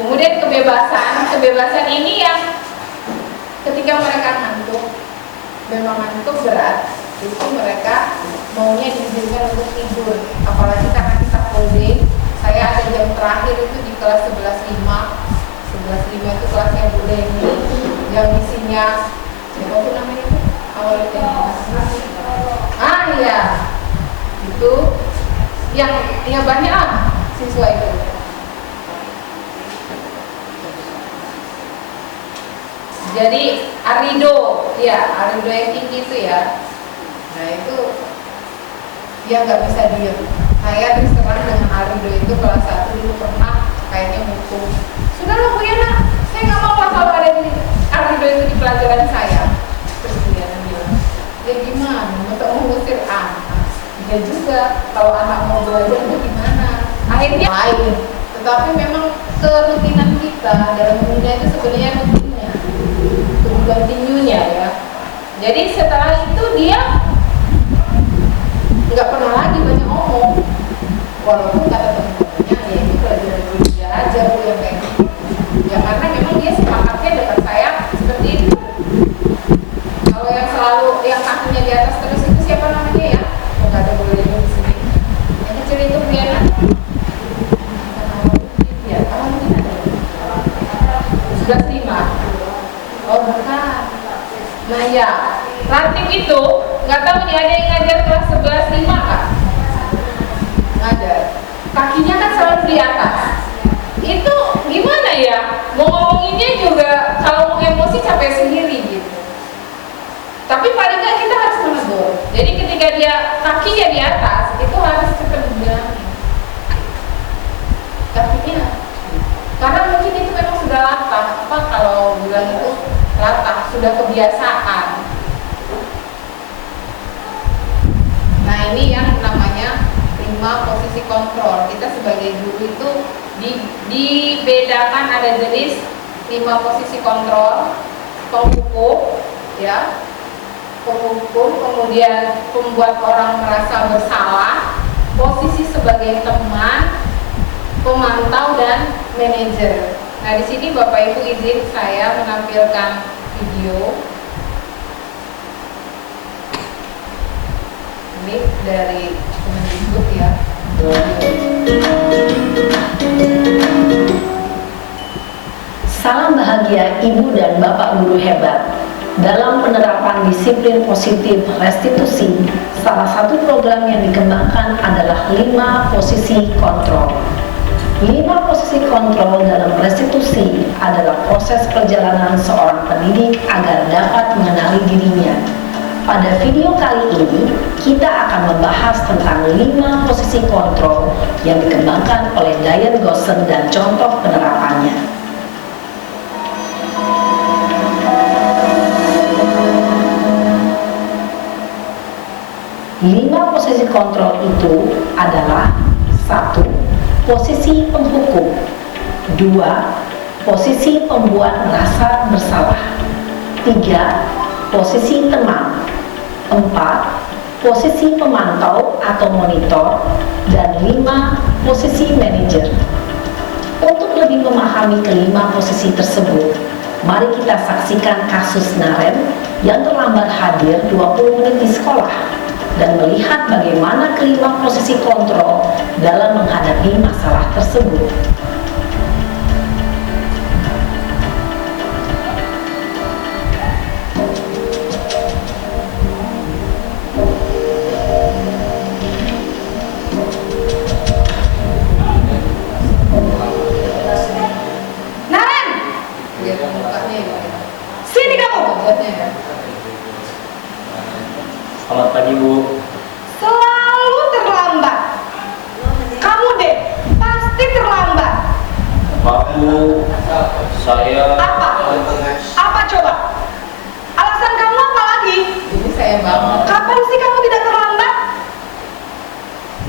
Kemudian kebebasan ini yang ketika mereka ngantuk, memang ngantuk berat, itu mereka maunya diizinkan untuk tidur. Apalagi karena kita full day, saya ada jam terakhir itu di kelas 11.5 itu kelasnya Bu Deni yang isinya siapa tuh namanya itu? Awalnya iya, itu yang banyak siswa itu. Jadi Arido yang tinggi itu ya. Nah itu dia nggak bisa diem. Saya terus terang dengan Arido itu kelas 1 dulu pernah kayaknya mukul. Sudahlah Bu Yana, saya nggak mau kalau ada Arido itu di pelajaran saya. Terus dia bilang, ya gimana? Mau ngusir anak? Ya juga, kalau anak mau belajar itu gimana? Akhirnya lain. Tetapi memang kerutinan kita dalam dunia itu sebenarnya rutinnya, kebutuhan tinjunya ya. Jadi setelah itu dia nggak pernah lagi banyak ngomong, walaupun kata teman-temannya ya itu pelajaran dulu dia aja Bu yang kayak gitu. Ya karena memang dia sepakatnya dekat saya seperti itu. Kalau yang selalu yang kakinya di atas terus itu siapa namanya ya? Nggak ada boleh di sini. Yang kecil itu Bu Yana. Ya, kalau mungkin ada 11.5. Oh bukan. Nah ya, Latif itu nggak tahu nih ada yang ngajar kelas 11.5 Kak? Ngajar. Kakinya kan selalu di atas. Itu gimana ya? Mau ngomonginnya juga kalau mau emosi capek sendiri gitu. Tapi paling nggak kita harus menegur. Jadi ketika dia kakinya di atas, itu harus kita bilangin. Kakinya, karena mungkin itu memang sudah latah. Apa kalau bilang itu latah, sudah kebiasaan. Nah ini yang namanya 5 posisi kontrol. Kita sebagai guru itu dibedakan ada jenis 5 posisi kontrol: penghukum, ya, penghukum, kemudian membuat orang merasa bersalah, posisi sebagai teman, pemantau, dan manajer. Nah di sini Bapak Ibu izin saya menampilkan video. Ini dari Kemendikbud ya. Salam bahagia Ibu dan Bapak guru hebat. Dalam penerapan disiplin positif restitusi, salah satu program yang dikembangkan adalah 5 posisi kontrol. 5 posisi kontrol dalam restitusi adalah proses perjalanan seorang pendidik agar dapat mengenali dirinya. Pada video kali ini, kita akan membahas tentang 5 posisi kontrol yang dikembangkan oleh Diane Goshen dan contoh penerapannya. 5 posisi kontrol itu adalah: 1. Posisi penghukum. 2. Posisi pembuat merasa bersalah. 3. Posisi teman. 4. Posisi pemantau atau monitor. Dan 5. Posisi manajer. Untuk lebih memahami kelima posisi tersebut, mari kita saksikan kasus Naren yang terlambat hadir 20 menit di sekolah dan melihat bagaimana kelima posisi kontrol dalam menghadapi masalah tersebut. Naren, sini kamu. Selamat pagi, Bu. Selalu terlambat. Kamu deh, pasti terlambat. Maaf, Bu. Saya Apa? Apa coba? Alasan kamu apa lagi? Ini saya bangun. Kapan sih kamu tidak terlambat?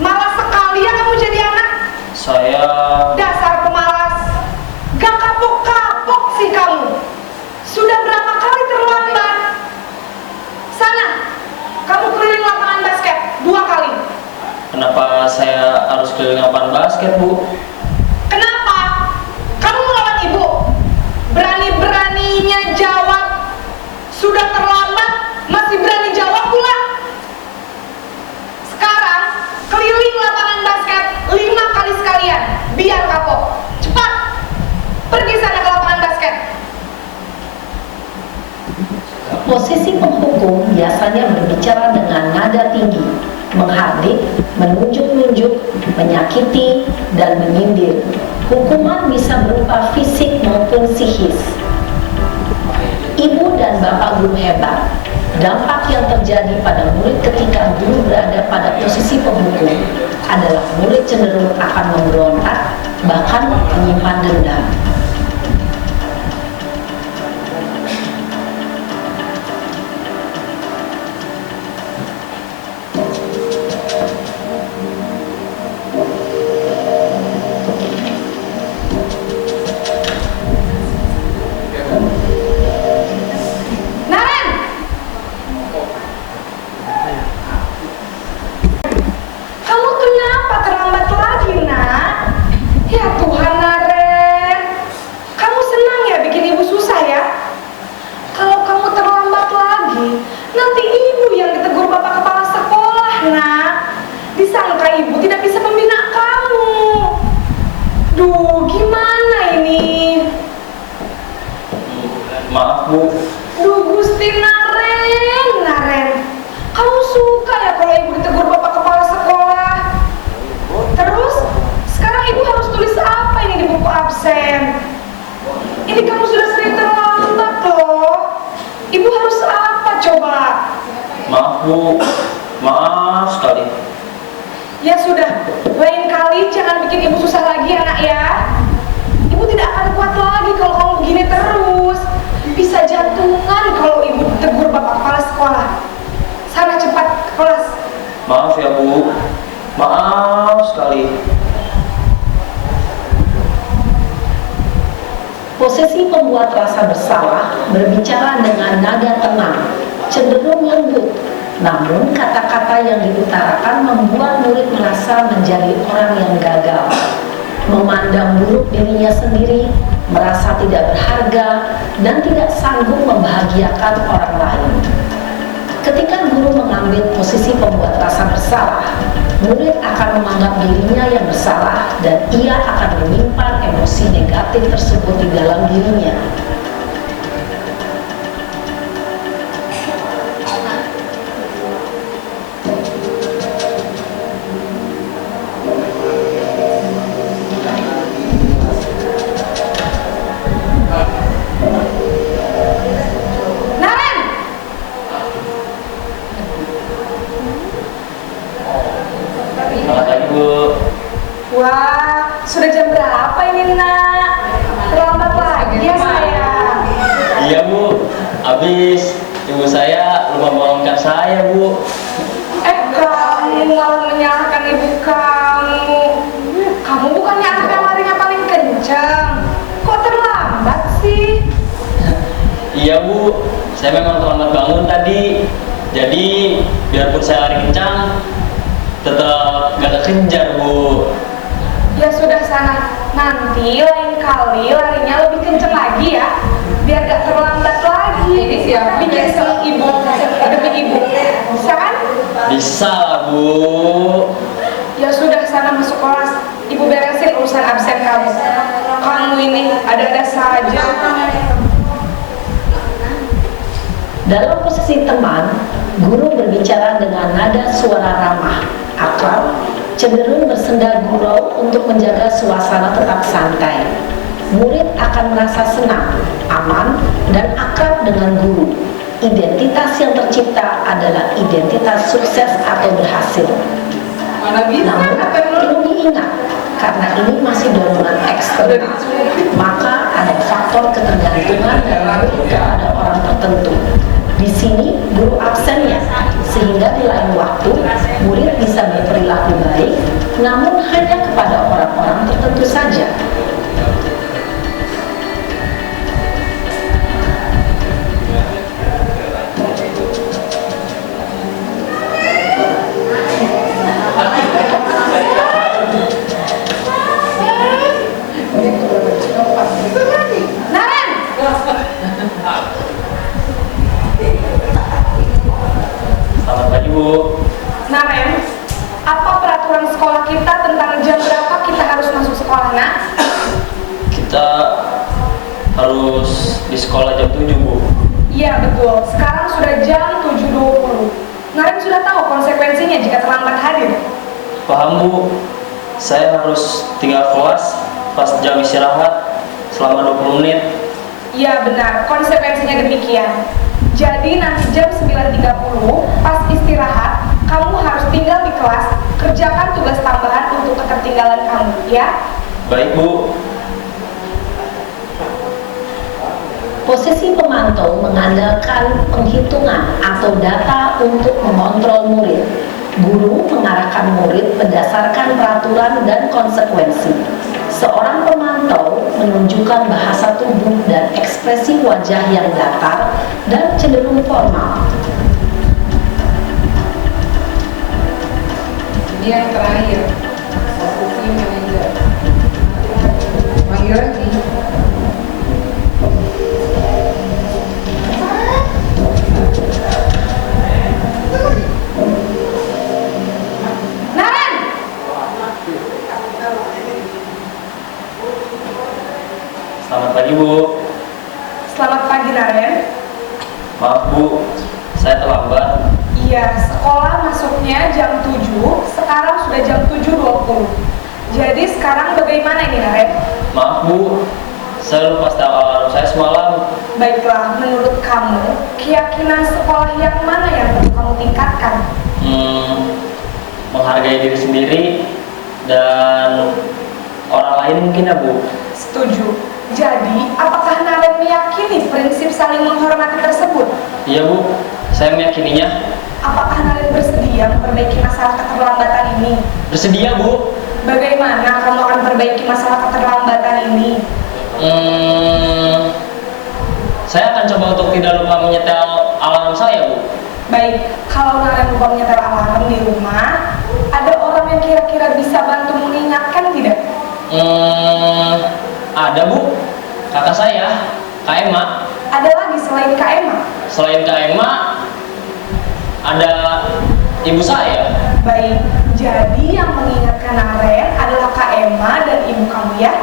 Malas sekali ya kamu jadi anak. saya Dasar pemalas. Gak kapok-kapok sih kamu. Sudah berapa kali terlambat? Sana, kamu keliling lapangan basket 2 kali. kenapa saya harus keliling lapangan basket, Bu? Kenapa? Kamu melawan ibu. Berani-beraninya jawab. Sudah terlambat, masih berani jawab pula. Sekarang, keliling lapangan basket 5 kali sekalian. Biar kapok. Cepat. Pergi sana ke lapangan basket. Posisi penghukum biasanya berbicara dengan nada tinggi, menghardik, menunjuk-nunjuk, menyakiti, dan menyindir. Hukuman bisa berupa fisik maupun psikis. Ibu dan bapak guru hebat. Dampak yang terjadi pada murid ketika guru berada pada posisi penghukum adalah murid cenderung akan memberontak, bahkan menyimpan dendam. Naren! Kamu kenapa terlambat lagi, nak? Ya Tuhan, Naren. Kamu senang ya bikin ibu susah ya? Kalau kamu terlambat lagi, nanti ibu yang ditegur bapak kepala sekolah, nak. Disangka ibu tidak bisa membina kamu. Duh, gimana ini? Maaf, Bu. Duh Gusti Naren, kamu suka ya kalau ibu ditegur bapak kepala sekolah? Terus, sekarang ibu harus tulis apa ini di buku absen? Ini kamu sudah sering terlambat loh. Ibu harus apa coba? Maaf, Bu. Maaf sekali. Ya sudah, lain kali jangan bikin ibu susah lagi ya nak ya. Ibu tidak akan kuat lagi kalau kamu begini terus. Bisa jantungan kalau ibu tegur bapak kepala sekolah. Sana cepat ke kelas. Maaf ya, Bu. Maaf sekali. Posisi pembuat rasa bersalah berbicara dengan nada tenang, cenderung lembut. Namun kata-kata yang diutarakan membuat murid merasa menjadi orang yang gagal, memandang buruk dirinya sendiri, merasa tidak berharga, dan tidak sanggup membahagiakan orang lain. Ketika guru mengambil posisi pembuat rasa bersalah, murid akan menganggap dirinya yang bersalah dan ia akan menyimpan emosi negatif tersebut di dalam dirinya. Sudah jam berapa ini nak? Terlambat lagi ya sayang. Iya Bu, habis ibu saya lupa bangunkan saya Bu. Kamu malah menyalahkan ibu kamu. Kamu bukannya anak yang larinya paling kencang. Kok terlambat sih? Iya Bu, saya memang terlambat bangun tadi. Jadi biarpun saya lari kencang, tetap gak kekejar Bu. Ya sudah sana, nanti lain kali larinya lebih kenceng lagi ya, biar gak terlambat lagi. Ini siapa? Bikin seneng ibu, demi ibu. Bisa kan? Bisa lah Bu. Ya sudah sana masuk kelas, ibu beresin urusan absen kamu. Kamu ini ada-ada saja. Dalam posisi teman, guru berbicara dengan nada suara ramah, akrab, cenderung bersenda gurau untuk menjaga suasana tetap santai. Murid akan merasa senang, aman, dan akrab dengan guru. Identitas yang tercipta adalah identitas sukses atau berhasil. Mana bisa Namun, perlu diingat, karena ini masih dorongan eksternal, maka ada faktor ketergantungan dan murid kepada orang tertentu. Di sini guru absennya, sehingga di lain waktu murid bisa berperilaku baik, namun hanya kepada orang-orang tertentu saja. Naren! Selamat pagi Bu. Naren, apa peraturan sekolah kita tentang jam berapa kita harus masuk sekolah, nak? Kita harus di sekolah jam 7 Bu. Iya betul, sekarang sudah jam 7.20. Naren sudah tahu konsekuensinya jika terlambat hadir. Paham Bu, saya harus tinggal kelas pas jam istirahat selama 20 menit. Iya benar, konsekuensinya demikian. Jadi nanti jam 9.30 pas istirahat, kamu harus tinggal di kelas, kerjakan tugas tambahan untuk ketertinggalan kamu, ya? Baik Bu. Posisi pemantau mengandalkan penghitungan atau data untuk mengontrol murid. Guru mengarahkan murid berdasarkan peraturan dan konsekuensi. Seorang pemantau menunjukkan bahasa tubuh dan ekspresi wajah yang datar dan cenderung formal. Ini yang terakhir, posisi manajer. Panggil lagi. Naren! Selamat pagi Bu. Selamat pagi Naren. Maaf Bu, saya terlambat. Iya, sekolah masuknya jam 7, sekarang sudah jam 7.20. Jadi sekarang bagaimana ini Naren? Maaf Bu, saya lupa setel alarm saya semalam. Baiklah, menurut kamu, keyakinan sekolah yang mana yang perlu kamu tingkatkan? Menghargai diri sendiri dan orang lain mungkin ya Bu. Setuju. Jadi, apakah Naren meyakini prinsip saling menghormati tersebut? Iya Bu, saya meyakininya. Apakah Naren bersedia memperbaiki masalah keterlambatan ini? Bersedia Bu. Bagaimana kamu akan perbaiki masalah keterlambatan ini? Saya akan coba untuk tidak lupa menyetel alarm saya Bu. Baik, kalau Naren lupa menyetel alarm di rumah, ada orang yang kira-kira bisa bantu mengingatkan tidak? Ada Bu, kakak saya, Kak Emma. Ada lagi selain Kak Emma? Selain Kak Emma, ada ibu saya. Baik, jadi yang mengingatkan Naren adalah Kak Emma dan ibu kamu ya?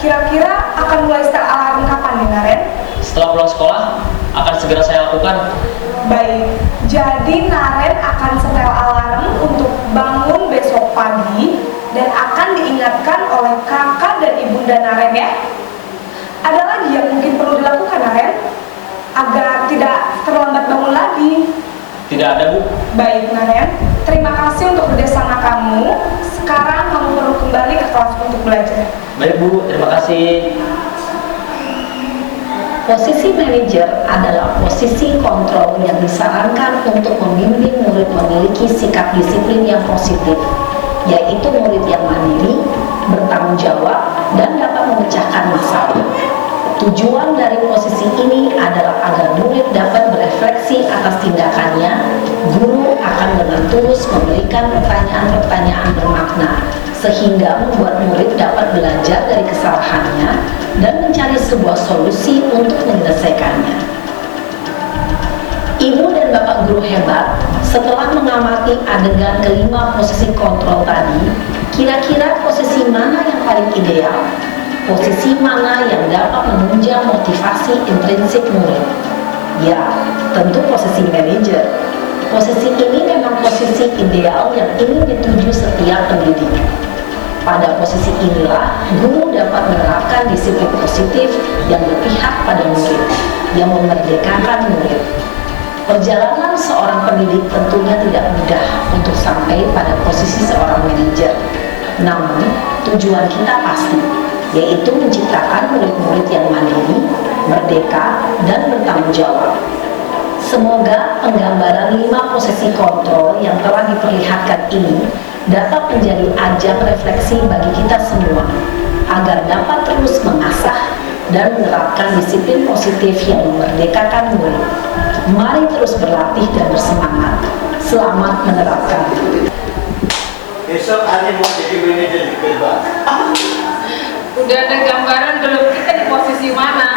Kira-kira akan mulai setel alarm kapan nih Naren? Setelah pulang sekolah, akan segera saya lakukan. Baik, jadi Naren akan setel alarm untuk bangun besok pagi dan akan diingatkan oleh kakak dan ibunda Naren ya. Ada lagi yang mungkin perlu dilakukan Naren agar tidak terlambat bangun lagi? Tidak ada Bu. Baik Naren, terima kasih untuk kerjasama kamu. Sekarang kamu perlu kembali ke kelas untuk belajar. Baik Bu, terima kasih. Posisi manajer adalah posisi kontrol yang disarankan untuk membimbing murid memiliki sikap disiplin yang positif, yaitu murid yang mandiri, bertanggung jawab, dan dapat memecahkan masalah. Tujuan dari posisi ini adalah agar murid dapat berefleksi atas tindakannya. Guru akan dengan tulus memberikan pertanyaan-pertanyaan bermakna, sehingga membuat murid dapat belajar dari kesalahannya dan mencari sebuah solusi untuk menyelesaikannya. Ibu dan Bapak guru hebat, setelah mengamati adegan kelima posisi kontrol tadi, kira-kira posisi mana yang paling ideal? Posisi mana yang dapat menunjang motivasi intrinsik murid? Ya, tentu posisi manajer. Posisi ini memang posisi ideal yang ingin dituju setiap pendidik. Pada posisi inilah, guru dapat menerapkan disiplin positif yang berpihak pada murid, yang memerdekakan murid. Perjalanan seorang pendidik tentunya tidak mudah untuk sampai pada posisi seorang manajer. Namun, tujuan kita pasti, yaitu menciptakan murid-murid yang mandiri, merdeka, dan bertanggung jawab. Semoga penggambaran 5 posisi kontrol yang telah diperlihatkan ini dapat menjadi ajang refleksi bagi kita semua, agar dapat terus mengasah dan menerapkan disiplin positif yang memerdekakan murid. Mari terus berlatih dan bersemangat. Selamat menerapkan. Besok Ani mau jadi manajer di Kelba. Udah ada gambaran belum kita di posisi mana?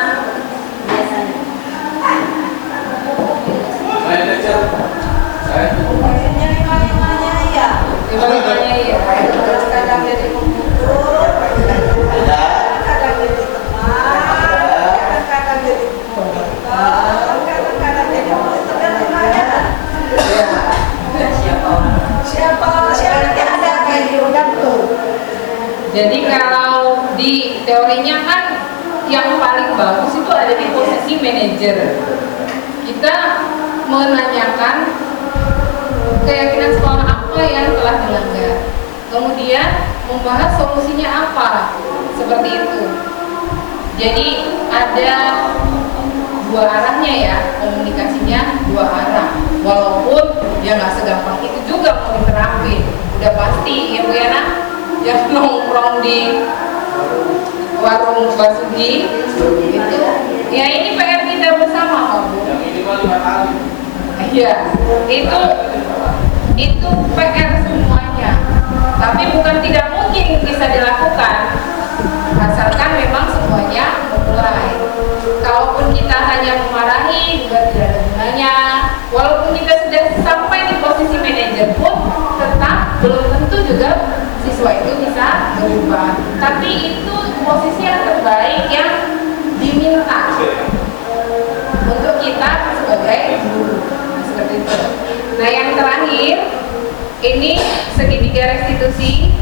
Manajer, saya Gimana ya? Ada. Jadi kalau di teorinya kan yang paling bagus itu ada di posisi manajer. Kita menanyakan keyakinan sekolah apa yang telah dilanggar, kemudian membahas solusinya apa, seperti itu. Jadi ada 2 arahnya ya, komunikasinya 2 arah. Walaupun ya nggak segampang itu juga mau diterapin, udah pasti ya Bu Yana, yang nongkrong di warung Basugi gitu. Ya ini PR kita bersama Pak Bu. yang minimal 5 kali. Iya, itu PR semuanya. Tapi bukan tidak mungkin bisa dilakukan, asalkan memang semuanya memulai. Kalaupun kita hanya memarahi juga tidak ada gunanya. Walaupun kita sudah sampai di posisi manajer pun, tetap belum tentu juga siswa itu bisa berubah. Tapi itu posisi yang terbaik yang diminta untuk kita sebagai guru. Seperti itu. Nah yang terakhir ini segitiga restitusi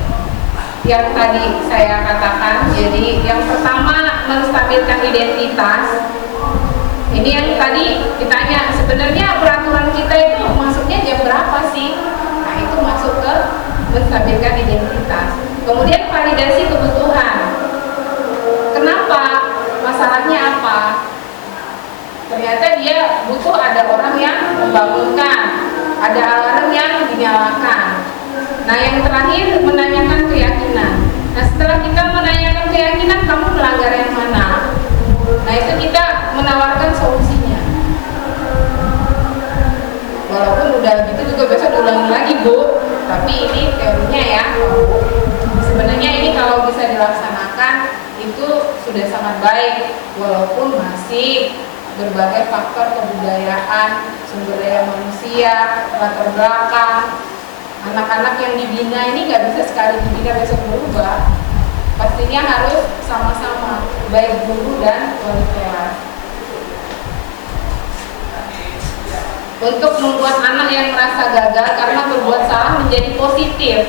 yang tadi saya katakan. Jadi yang pertama menstabilkan identitas. Ini yang tadi ditanya sebenarnya peraturan kita itu masuknya jam berapa sih? Nah itu masuk ke menstabilkan identitas. Kemudian validasi kebutuhan. Kenapa? Masalahnya apa? Ternyata dia butuh ada orang yang membangunkan, ada alarm yang dinyalakan. Nah yang terakhir menanyakan keyakinan. Nah setelah kita menanyakan keyakinan, kamu melanggar yang mana? Nah itu kita menawarkan solusinya. Walaupun udah gitu juga besok diulangi lagi Bu, tapi ini teorinya ya. Sebenarnya ini kalau bisa dilaksanakan itu sudah sangat baik, walaupun masih berbagai faktor kebudayaan, sumber daya manusia, latar belakang. Anak-anak yang dibina ini nggak bisa sekali dibina besok berubah. Pastinya harus sama-sama, baik guru dan wali kelas. Untuk membuat anak yang merasa gagal karena berbuat salah menjadi positif.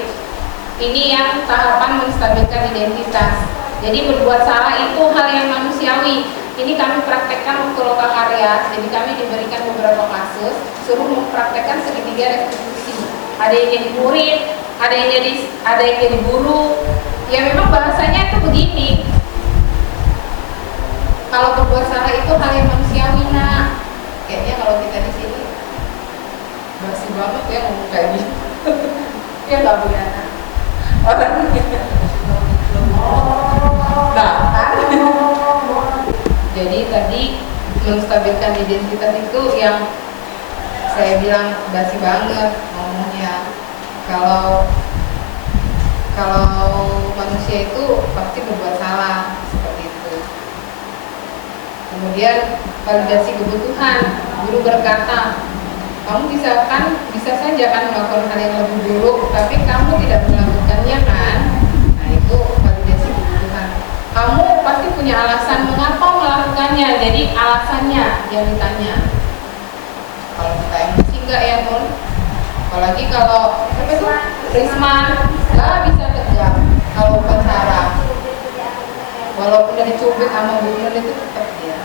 Ini yang tahapan menstabilkan identitas. Jadi berbuat salah itu hal yang manusiawi. Ini kami praktekkan waktu lokakarya. Jadi kami diberikan beberapa kasus, suruh mempraktekkan segitiga restitusi. Ada yang jadi murid, ada yang jadi guru, Ya memang bahasanya itu begini. Kalau berbuat salah itu hal yang manusiawi, nak. Kayaknya kalau kita di sini basi banget ya ngomong kayak gitu. Ya nggak boleh, nak. Orang nah, kan? Jadi tadi menstabilkan identitas itu yang saya bilang basi banget ngomongnya. Kalau manusia itu pasti berbuat salah seperti itu. Kemudian validasi kebutuhan, guru berkata, kamu bisa saja kan melakukan hal yang lebih buruk, tapi kamu tidak melakukannya kan? Nah itu validasi kebutuhan. Kamu pasti punya alasan mengapa melakukannya, jadi alasannya yang ditanya. Kalau kita emosi enggak ya, Nun? Apalagi kalau apa itu Risman nggak bisa tegak kalau upacara, walaupun udah dicubit sama Bu Nun itu tetap dia.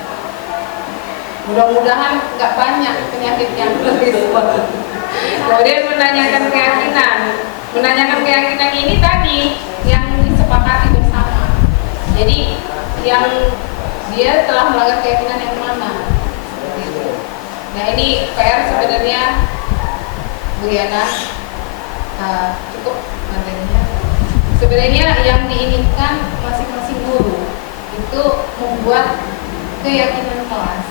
Mudah-mudahan nggak banyak penyakit yang Risman. Kemudian menanyakan keyakinan ini tadi yang disepakati bersama. Jadi yang dia telah melanggar keyakinan yang mana? Seperti itu. Nah ini PR sebenarnya Bu Yana, cukup materinya. Sebenarnya yang diinginkan masing-masing guru itu membuat keyakinan kelas,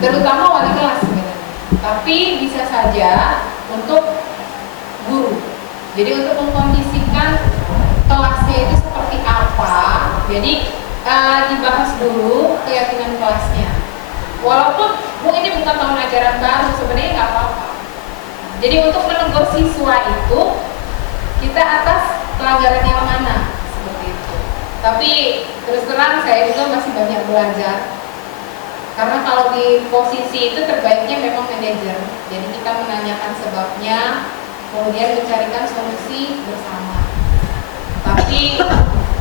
terutama wali kelas sebenarnya. Tapi bisa saja untuk guru. Jadi untuk mengkondisikan kelasnya itu seperti apa. Jadi dibahas dulu keyakinan kelasnya. Walaupun ini bukan tahun ajaran baru, sebenarnya nggak apa-apa. Jadi untuk menegur siswa itu kita atas pelanggaran yang mana seperti itu. Tapi terus terang saya juga masih banyak belajar. Karena kalau di posisi itu terbaiknya memang manajer. Jadi kita menanyakan sebabnya, kemudian mencarikan solusi bersama. Tapi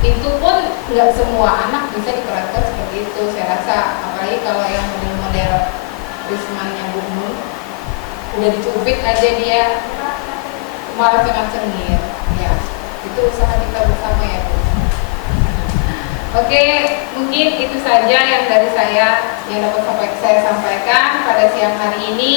itu pun nggak semua anak bisa diperhatikan seperti itu. Saya rasa apalagi kalau yang model-model Rismannya Bu Nun, udah dicubit aja dia malah cengir. Ya, itu usaha kita bersama ya Bu. Oke, mungkin itu saja yang dari saya yang dapat saya sampaikan pada siang hari ini.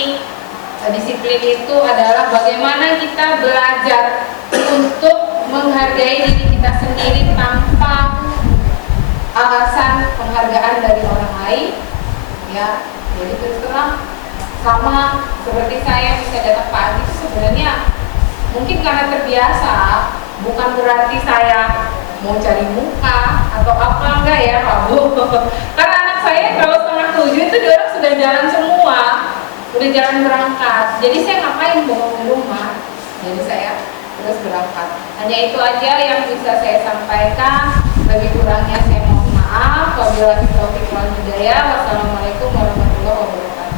Disiplin itu adalah bagaimana kita belajar untuk menghargai diri kita sendiri tanpa alasan penghargaan dari orang lain. Ya, jadi terus terang sama seperti saya bisa datang pagi itu sebenarnya mungkin karena terbiasa, bukan berarti saya mau cari muka atau apa, enggak ya Pak Bu. Karena anak saya kalau 6:30 itu dia orang sudah jalan semua, udah jalan berangkat. Jadi saya ngapain bohong di rumah? Jadi saya terus berangkat. Hanya itu aja yang bisa saya sampaikan. Lebih kurangnya saya mohon maaf. Wabillahi taufiq wal hidayah. Wassalamualaikum warahmatullahi wabarakatuh.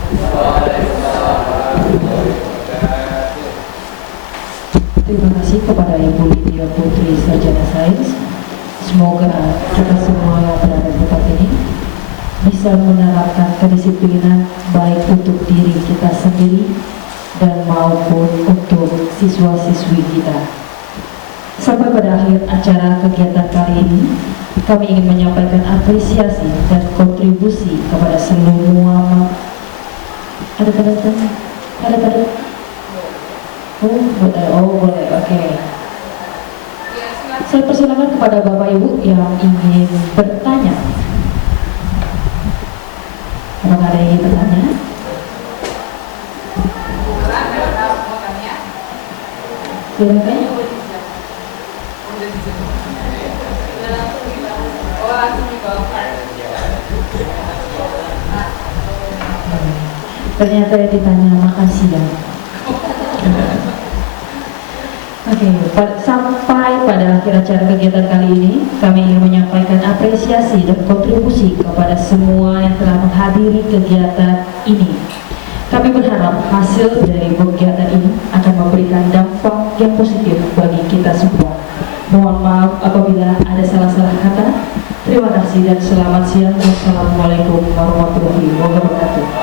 Terima kasih kepada Ibu Lydia Putri Sarjana Sains. Semoga kita semua yang berada di tempat ini bisa menerapkan kedisiplinan baik untuk diri kita sendiri dan maupun untuk siswa-siswi kita. Sampai pada akhir acara kegiatan kali ini, kami ingin menyampaikan apresiasi dan kontribusi kepada semua. Ada boleh, oke. Saya persilakan kepada Bapak Ibu yang ingin bertanya. Apakah ada yang ingin bertanya? Silakan. Ternyata yang ditanya makasih ya. Oke, sampai pada akhir acara kegiatan kali ini, kami ingin menyampaikan apresiasi dan kontribusi kepada semua yang telah menghadiri kegiatan ini. Kami berharap hasil dari kegiatan ini akan memberikan dampak yang positif bagi kita semua. Mohon maaf apabila ada salah-salah kata. Terima kasih dan selamat siang. Wassalamualaikum warahmatullahi wabarakatuh.